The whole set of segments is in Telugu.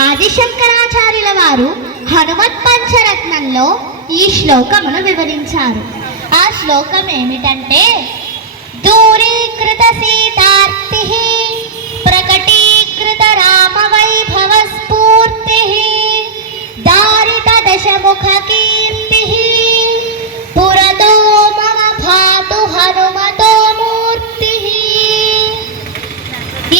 ఆదిశంకరాచార్యుల వారు హనుమత్ పంచరత్నంలో ఈ శ్లోకమును వివరించారు. ఆ శ్లోకం ఏమిటంటే, దూరీకృత సీతార్తి ప్రకటీకృత రామ వైభవ స్ఫూర్తి దారిత దశముఖ కీర్తి పురతో మమ భాతు హనుమతో మూర్తి.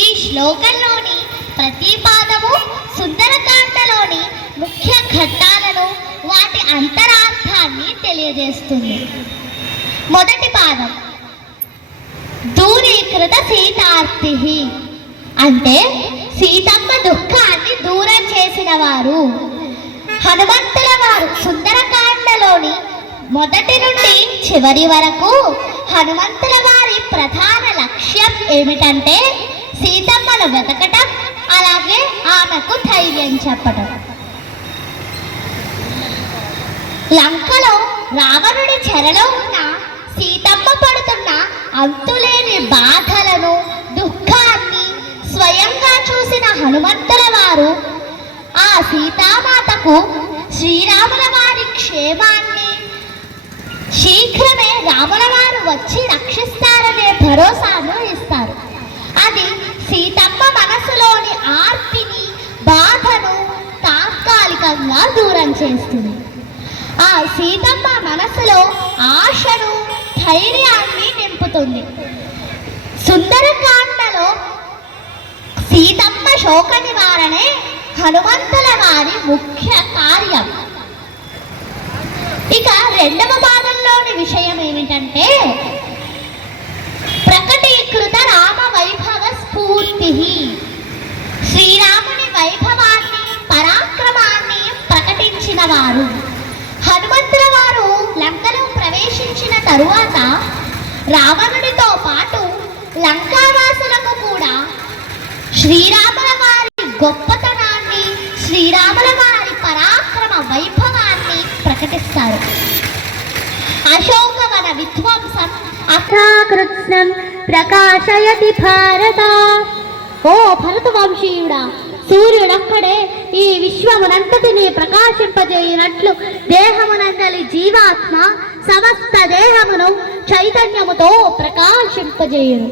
ఈ శ్లోకంలోని ప్రతి పాదము సుందరకాండలోని ముఖ్య ఘట్టాలను, వాటి అంతరార్థాన్ని తెలియజేస్తుంది. మొదటి పాదం దూరీకృత సీతార్తి అంటే సీతమ్మ దుఃఖాన్ని దూరం చేసిన వారు. హనుమంతుల వారు సుందరకాండలోని మొదటి నుండి చివరి వరకు హనుమంతుల వారి ప్రధాన లక్ష్యం ఏమిటంటే సీతమ్మను వెతకటం, అలాగే ఆమెకు ధైర్యం చెప్పడం. లంకలో రావణుడి చెరలో ఉన్న సీతమ్మ పడుతున్న అంతులేని బాధలను, దుఃఖాన్ని స్వయంగా చూసిన హనుమంతుల వారు ఆ సీతామాతకు శ్రీరాముల వారి క్షేమాన్ని, శీఘ్రమే రాముల వారు వచ్చి రక్షిస్తారనే భరోసాను ఇస్తారు. అది సీతమ్మ మనసులోని ఆర్తిని, బాధను తాత్కాలికంగా దూరం చేస్తుంది. ఆ సీతమ్మ మనసులో ఆశను, ధైర్యాన్ని నింపుతుంది. సుందరకాండలో సీతమ్మ శోక నివారణే హనుమంతుల వారి ముఖ్య కార్యం. ఇక రెండవ పాదంలోని విషయం ఏమిటంటే, ప్రకటీకృత రామ వైభవ స్ఫూర్తి. శ్రీరాముని వైభవాన్ని, పరాక్రమాన్ని ప్రకటించిన వారు. హనుమంతుల వారు లంకలో ప్రవేశించిన తరువాత రావణుడితో పాటు లంకావాసులకు కూడా శ్రీరాముల వారి గొప్పతనాన్ని, శ్రీరాముల వారి పరాక్రమ వైభవాన్ని ప్రకటిస్తారు. అశోకవన విధ్వంసం అథాకృత్స్నం ప్రకాశయతి భారత. ఓ భరతవంశీయుడా, సూర్యుడక్కడే ఈ విశ్వమునంతటిని ప్రకాశింపజేయునట్లు దేహమునందలి జీవాత్మ సమస్త దేహమును చైతన్యముతో ప్రకాశింపజేయును.